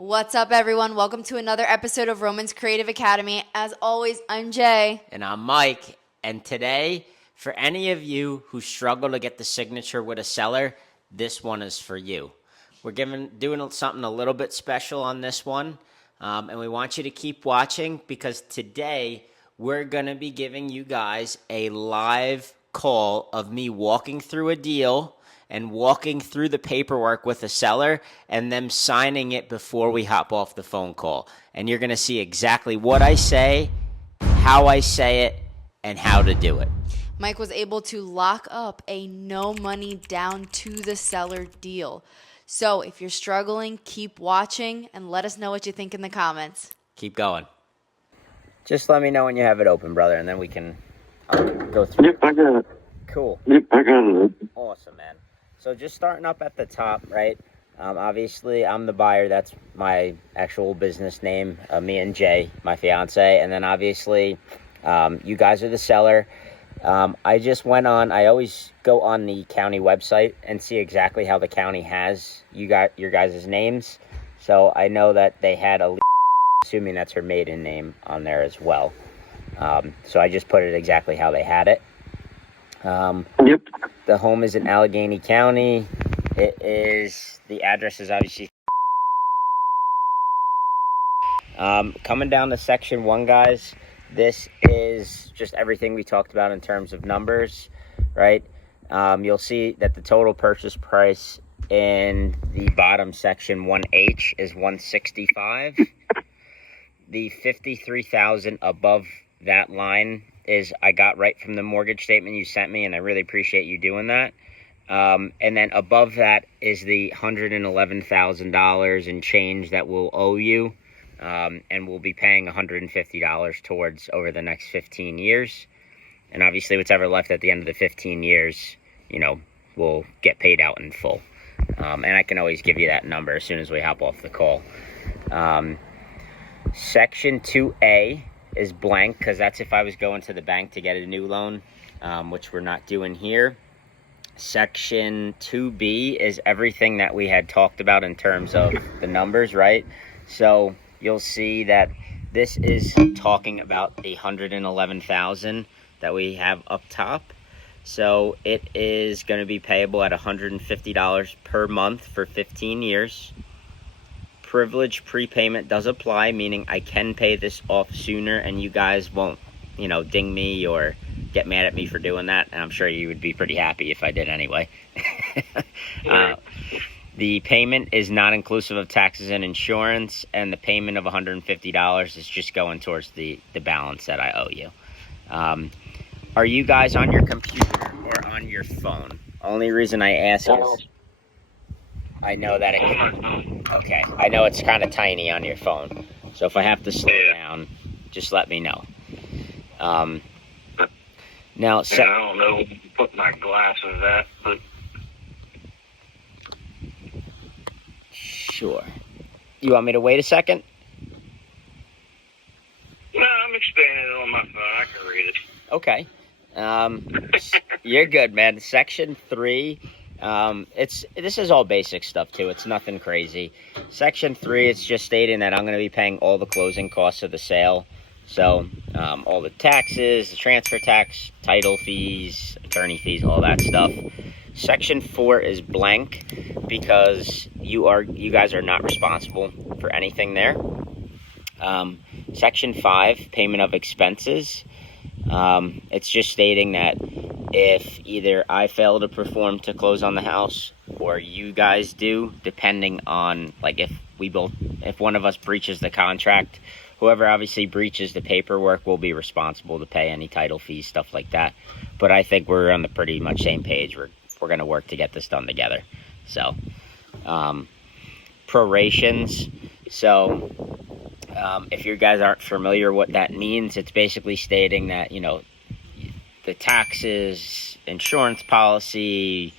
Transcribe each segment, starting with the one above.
What's up, everyone? Welcome to another episode of Roman's Creative Academy. As always, I'm Jay. And I'm Mike. And today, for any of you who struggle to get the signature with a seller, this one is for you. We're doing something a little bit special on this one. And we want you to keep watching because today we're going to be giving you guys a live call of me walking through a deal and walking through the paperwork with a seller and them signing it before we hop off the phone call. And you're going to see exactly what I say, how I say it, and how to do it. Mike was able to lock up a no money down to the seller deal. So if you're struggling, keep watching and let us know what you think in the comments. Keep going. Just let me know when you have it open, brother, and then I'll go through. Yep, I got it. Cool. Yep, I got it. Awesome, man. So just starting up at the top, right? Obviously, I'm the buyer. That's my actual business name, me and Jay, my fiance. And then obviously, you guys are the seller. I just went on, I always go on the county website and see exactly how the county has your guys' names. So I know that they had assuming that's her maiden name on there as well. So I just put it exactly how they had it. Yep. The home is in Allegheny County. The address is obviously coming down to section 1, guys. This is just everything we talked about in terms of numbers, right? You'll see that the total purchase price in the bottom section 1H is $165. The $53,000 above that line is I got right from the mortgage statement you sent me, and I really appreciate you doing that. And then above that is the $111,000 and change that we'll owe you, and we'll be paying $150 towards over the next 15 years. And obviously, whatever left at the end of the 15 years, will get paid out in full. And I can always give you that number as soon as we hop off the call. Section 2A is blank because that's if I was going to the bank to get a new loan, which we're not doing here. Section 2B is everything that we had talked about in terms of the numbers, right? So you'll see that this is talking about the $111,000 that we have up top. So it is going to be payable at $150 per month for 15 years. Privilege prepayment does apply, meaning I can pay this off sooner and you guys won't, ding me or get mad at me for doing that. And I'm sure you would be pretty happy if I did anyway. The payment is not inclusive of taxes and insurance, and the payment of $150 is just going towards the balance that I owe you. Are you guys on your computer or on your phone? Only reason I ask is I know that okay, I know it's kind of tiny on your phone. So if I have to slow down, just let me know. Now, I don't know, put my glasses at, but sure. You want me to wait a second? no, I'm expanding it on my phone. I can read it. Okay. You're good, man. Section 3. This is all basic stuff too. It's nothing crazy. Section 3, it's just stating that I'm going to be paying all the closing costs of the sale. So, all the taxes, the transfer tax, title fees, attorney fees, all that stuff. Section 4 is blank because you guys are not responsible for anything there. Section 5, payment of expenses. It's just stating that if either I fail to perform to close on the house or you guys do, depending on if one of us breaches the contract, whoever obviously breaches the paperwork will be responsible to pay any title fees, stuff like that. But I think we're on the pretty much same page. We're going to work to get this done together. So, prorations. So, if you guys aren't familiar what that means, it's basically stating that, the taxes, insurance policy,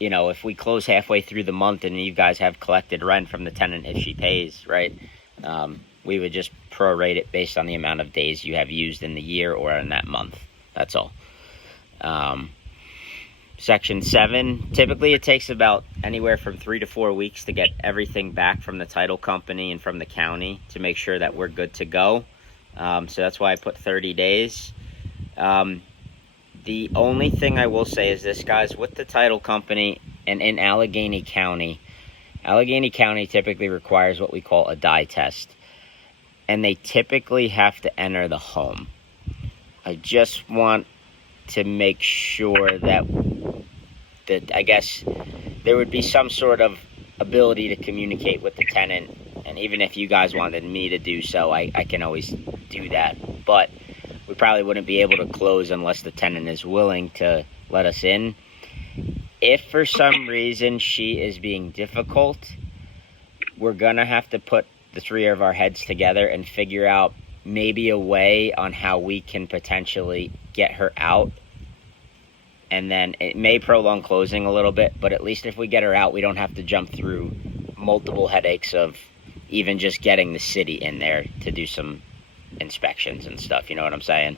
if we close halfway through the month and you guys have collected rent from the tenant if she pays, right? We would just prorate it based on the amount of days you have used in the year or in that month. That's all. Section 7, typically it takes about anywhere from 3 to 4 weeks to get everything back from the title company and from the county to make sure that we're good to go. So that's why I put 30 days. The only thing I will say is this, guys, with the title company and in Allegheny County typically requires what we call a dye test. And they typically have to enter the home. I just want to make sure that I guess there would be some sort of ability to communicate with the tenant. And even if you guys wanted me to do so, I can always do that. But we probably wouldn't be able to close unless the tenant is willing to let us in. If for some reason she is being difficult, we're going to have to put the three of our heads together and figure out maybe a way on how we can potentially get her out. And then it may prolong closing a little bit, but at least if we get her out, we don't have to jump through multiple headaches of even just getting the city in there to do some inspections and stuff. You know what I'm saying?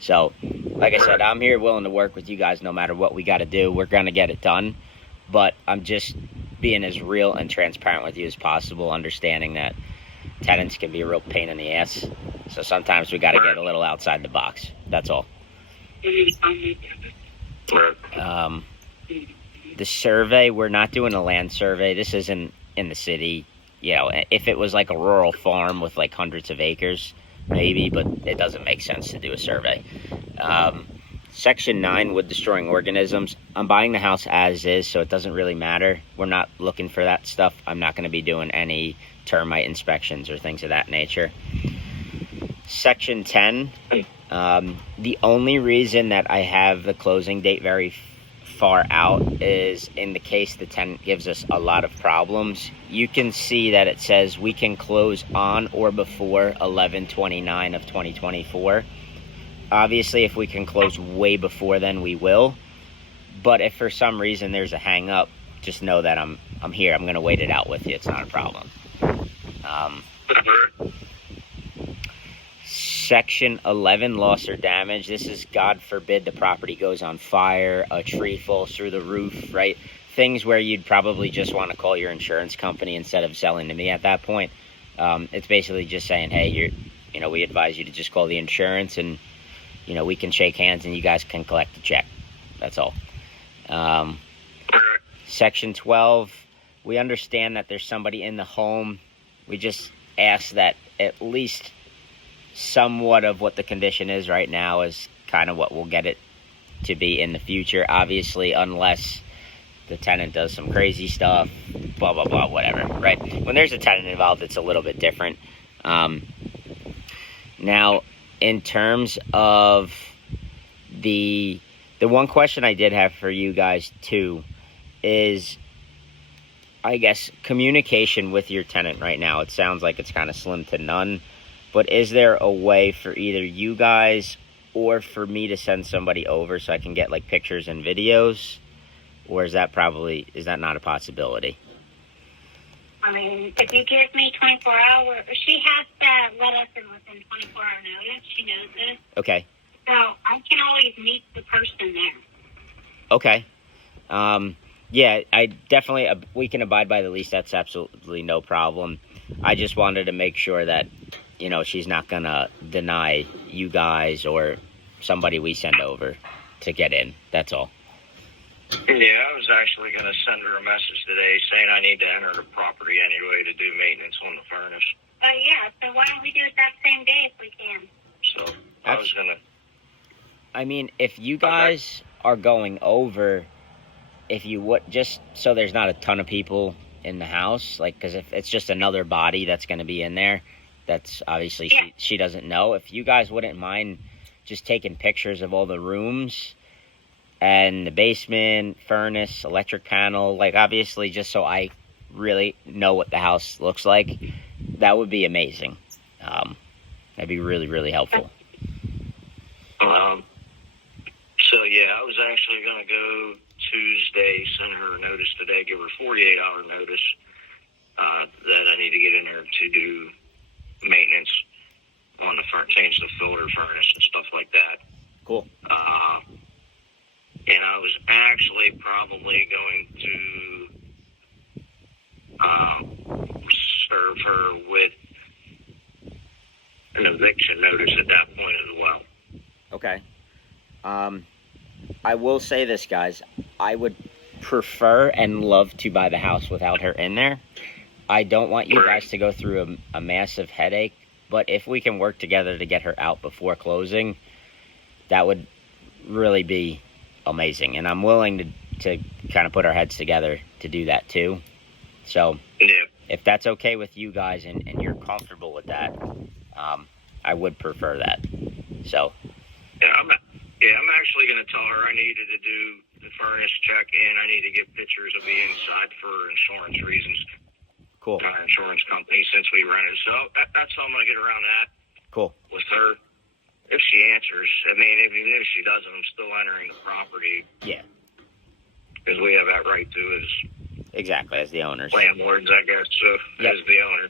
So, like I said, I'm here willing to work with you guys no matter what we got to do. We're going to get it done. But I'm just being as real and transparent with you as possible, understanding that tenants can be a real pain in the ass. So sometimes we got to get a little outside the box. That's all. The survey, we're not doing a land survey. This isn't in the city. You know, if it was like a rural farm with like hundreds of acres, maybe, but it doesn't make sense to do a survey. Section 9, wood destroying organisms. I'm buying the house as is, so it doesn't really matter. We're not looking for that stuff. I'm not going to be doing any termite inspections or things of that nature. Section 10, the only reason that I have the closing date very far out is in the case the tenant gives us a lot of problems. You can see that it says we can close on or before 11/29 of 2024. Obviously, if we can close way before then, we will. But if for some reason there's a hang up, just know that I'm here. I'm going to wait it out with you. It's not a problem. Section 11, loss or damage. This is, God forbid, the property goes on fire, a tree falls through the roof, right? Things where you'd probably just want to call your insurance company instead of selling to me at that point. It's basically just saying, hey, we advise you to just call the insurance and, we can shake hands and you guys can collect the check. That's all. Section 12, we understand that there's somebody in the home. We just ask that at least somewhat of what the condition is right now is kind of what we'll get it to be in the future. Obviously, unless the tenant does some crazy stuff, blah, blah, blah, whatever, right? When there's a tenant involved, it's a little bit different. Now, in terms of the one question I did have for you guys, too, is, I guess, communication with your tenant right now. It sounds like it's kind of slim to none. But is there a way for either you guys or for me to send somebody over so I can get like pictures and videos? Or is that not a possibility? I mean, if you give me 24 hours, she has to let us in within 24-hour notice. She knows this. Okay. So I can always meet the person there. Okay. Yeah, I definitely, we can abide by the lease. That's absolutely no problem. I just wanted to make sure that, she's not going to deny you guys or somebody we send over to get in. That's all. Yeah, I was actually going to send her a message today saying I need to enter the property anyway to do maintenance on the furnace. Yeah, so why don't we do it that same day if we can? So I was going to... I mean, if you guys are going over, if you would, just so there's not a ton of people in the house, like, because if it's just another body that's going to be in there, that's obviously she doesn't know. If you guys wouldn't mind just taking pictures of all the rooms and the basement, furnace, electric panel, like obviously just so I really know what the house looks like, that would be amazing. That'd be really, really helpful. So yeah, I was actually going to go Tuesday, send her a notice today, give her 48-hour notice that I need to get in there to do maintenance on the change the filter furnace and stuff like that. Cool. and I was actually probably going to serve her with an eviction notice at that point as well. Okay. I will say this, guys. I would prefer and love to buy the house without her in there. I don't want you guys to go through a massive headache, but if we can work together to get her out before closing, that would really be amazing. And I'm willing to kind of put our heads together to do that too. So Yeah. if that's okay with you guys and you're comfortable with that, I would prefer that. So I'm actually going to tell her I needed to do the furnace check and I need to get pictures of the inside for insurance reasons. cool. Our insurance company since we rented. So that's how I'm going to get around that Cool. with her. If she answers, I mean, even if she doesn't, I'm still entering the property Yeah, because we have that right to as exactly, as the owners. landlords, I guess, so Yep. as the owner.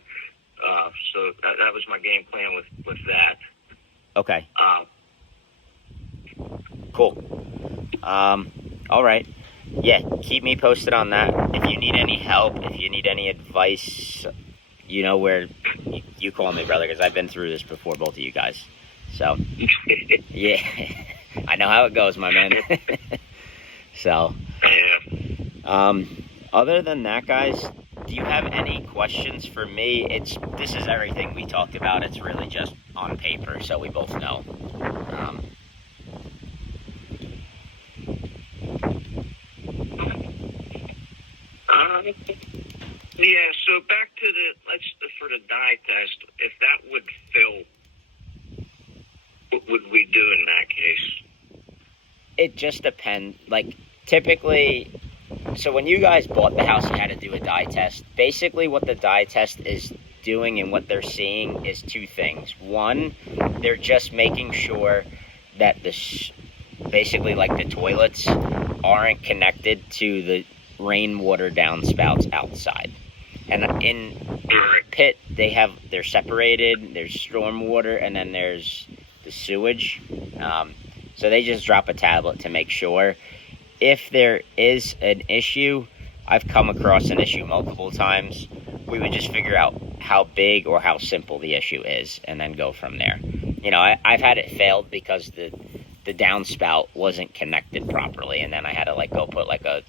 So that was my game plan with that. Okay, Uh, cool. All right. Yeah, keep me posted on that. If you need any help, if you need any advice, you know where you call me, brother, because I've been through this before, both of you guys. So, yeah, I know how it goes, my man. So, yeah. other than that, guys, do you have any questions for me? This is everything we talked about. It's really just on paper, so we both know. Yeah, so back to for the dye test, if that would fail, what would we do in that case? It just depends. Like, typically, so when you guys bought the house, you had to do a dye test. Basically, what the dye test is doing and what they're seeing is two things. One, they're just making sure that basically, like, the toilets aren't connected to the rainwater downspouts outside. And in pit, they're separated. There's stormwater, and then there's the sewage. So they just drop a tablet to make sure. If there is an issue, I've come across an issue multiple times. We would just figure out how big or how simple the issue is, and then go from there. You know, I've had it failed because the downspout wasn't connected properly, and then I had to go put a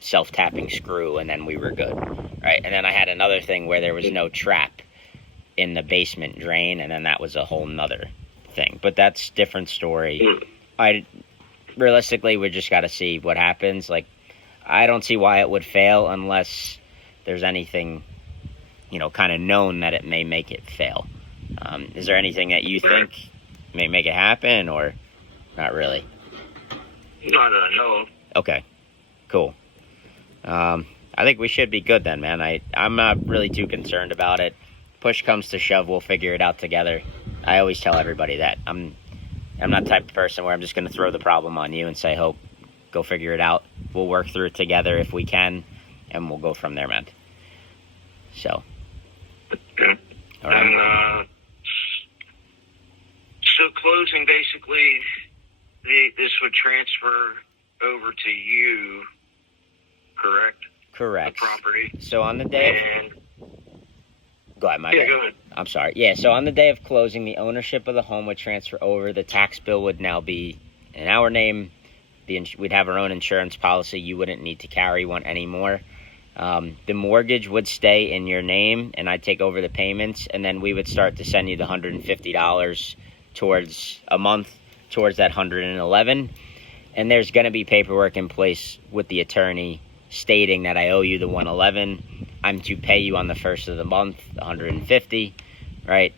self-tapping screw, and then we were good, right? And then I had another thing where there was no trap in the basement drain, and then that was a whole nother thing. But that's different story. Realistically, we just got to see what happens. I don't see why it would fail unless there's anything, kind of known that it may make it fail. Is there anything that you think may make it happen, or not really? Not that I know of. Okay, cool. I think we should be good then, man. I'm not really too concerned about it. Push comes to shove, we'll figure it out together. I always tell everybody that. I'm not the type of person where I'm just going to throw the problem on you and say, "Hope, go figure it out." We'll work through it together if we can, and we'll go from there, man. So, Okay. all right. And, so closing, basically, this would transfer over to you, correct? Correct. The property. So on the day And go ahead, my yeah, bad. go ahead. I'm sorry. Yeah, so on the day of closing, the ownership of the home would transfer over. The tax bill would now be in our name. We'd have our own insurance policy. You wouldn't need to carry one anymore. The mortgage would stay in your name, and I'd take over the payments, and then we would start to send you the $150 towards a month, towards that $111. And there's going to be paperwork in place with the attorney stating that I owe you the $111. I'm to pay you on the first of the month, the $150, right?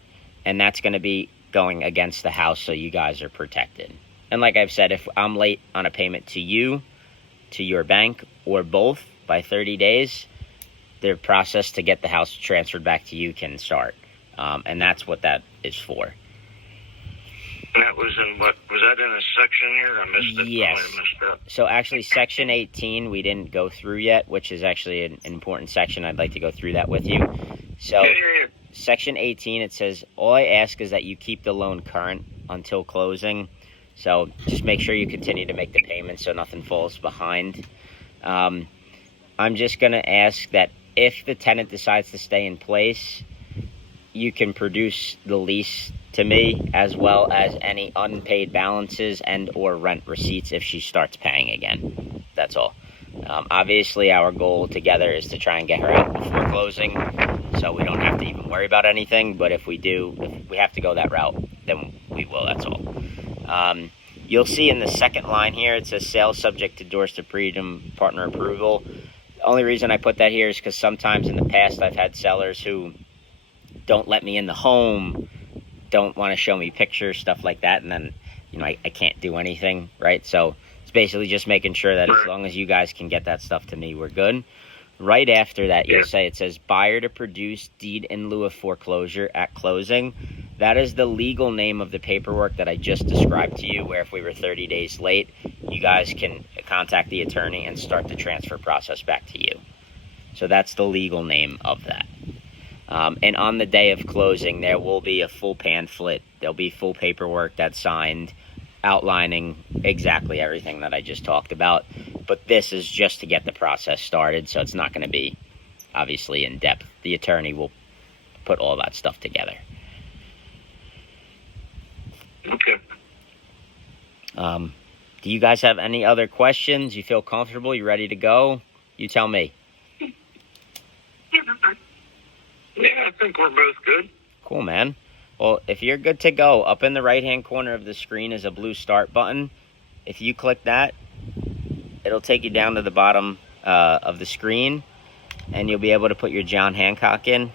And that's going to be going against the house, so you guys are protected. And like I've said, if I'm late on a payment to you, to your bank, or both by 30 days, the process to get the house transferred back to you can start. And that's what that is for. And that was in what? Was that in a section here? I missed it. Yes. I missed it. So actually, Section 18 we didn't go through yet, which is actually an important section. I'd like to go through that with you. So Yeah. Section 18, it says, all I ask is that you keep the loan current until closing. So just make sure you continue to make the payments so nothing falls behind. I'm just going to ask that if the tenant decides to stay in place, you can produce the lease to me, as well as any unpaid balances and or rent receipts if she starts paying again. That's all. Obviously, our goal together is to try and get her out before closing, so we don't have to even worry about anything. But if we do, if we have to go that route, then we will. That's all. You'll see in the second line here, it says sales subject to Doors to Freedom partner approval. The only reason I put that here is because sometimes in the past I've had sellers who don't let me in the home, don't want to show me pictures, stuff like that, and then I can't do anything, right? So it's basically just making sure that as long as you guys can get that stuff to me, we're good. Right after that, you'll say it says buyer to produce deed in lieu of foreclosure at closing. That is the legal name of the paperwork that I just described to you, where if we were 30 days late, you guys can contact the attorney and start the transfer process back to you. So that's the legal name of that. And on the day of closing, there will be a full pamphlet. There'll be full paperwork that's signed, outlining exactly everything that I just talked about. But this is just to get the process started, so it's not going to be, obviously, in depth. The attorney will put all that stuff together. Okay. Do you guys have any other questions? You feel comfortable? You ready to go? You tell me. Yeah, that's fine. Yeah, I think we're both good. Cool, man. Well, if you're good to go, up in the right-hand corner of the screen is a blue start button. If you click that, it'll take you down to the bottom of the screen, and you'll be able to put your John Hancock in.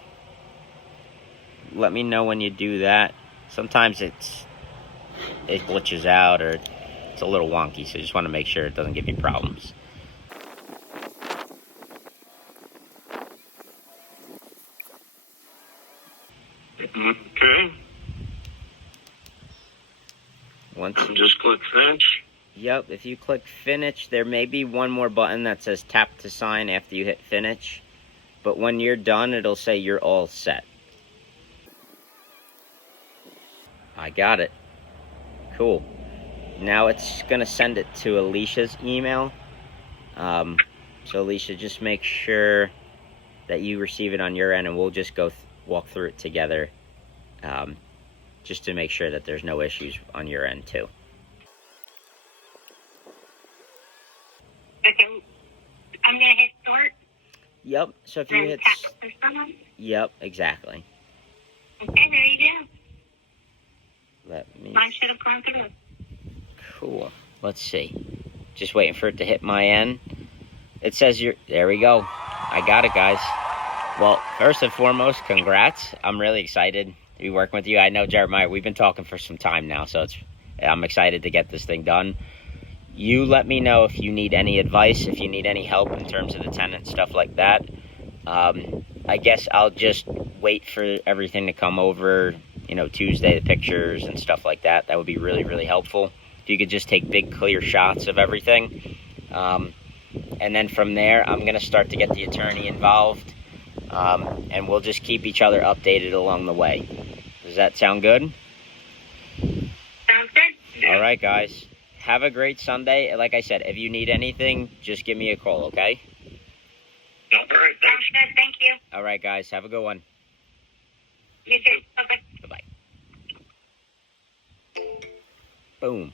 Let me know when you do that. Sometimes it glitches out or it's a little wonky, so just want to make sure it doesn't give you problems. Okay. Once you Just click finish. Yep, if you click finish, there may be one more button that says tap to sign after you hit finish. But when you're done, it'll say you're all set. I got it. Cool. Now it's going to send it to Alicia's email. So Alicia, just make sure that you receive it on your end, and we'll just go walk through it together, just to make sure that there's no issues on your end too. Okay. I'm going to hit start. Yep, so if you Then hit... tap the push button. Yep, exactly. Okay, there you go. Let me... Mine should have gone through. Cool. Let's see. Just waiting for it to hit my end. It says you're... There we go. I got it, guys. Well, first and foremost, congrats. I'm really excited to be working with you. I know, Jeremiah, we've been talking for some time now, so I'm excited to get this thing done. You let me know if you need any advice, if you need any help in terms of the tenant, stuff like that. I guess I'll just wait for everything to come over, Tuesday, the pictures and stuff like that. That would be really, really helpful. If you could just take big, clear shots of everything. And then from there, I'm going to start to get the attorney involved. And we'll just keep each other updated along the way. Does that sound good? Sounds good. All right, guys. Have a great Sunday. Like I said, if you need anything, just give me a call, okay? All right, thanks. Sounds good. Thank you. All right, guys. Have a good one. You too. Bye-bye. Bye-bye. Boom.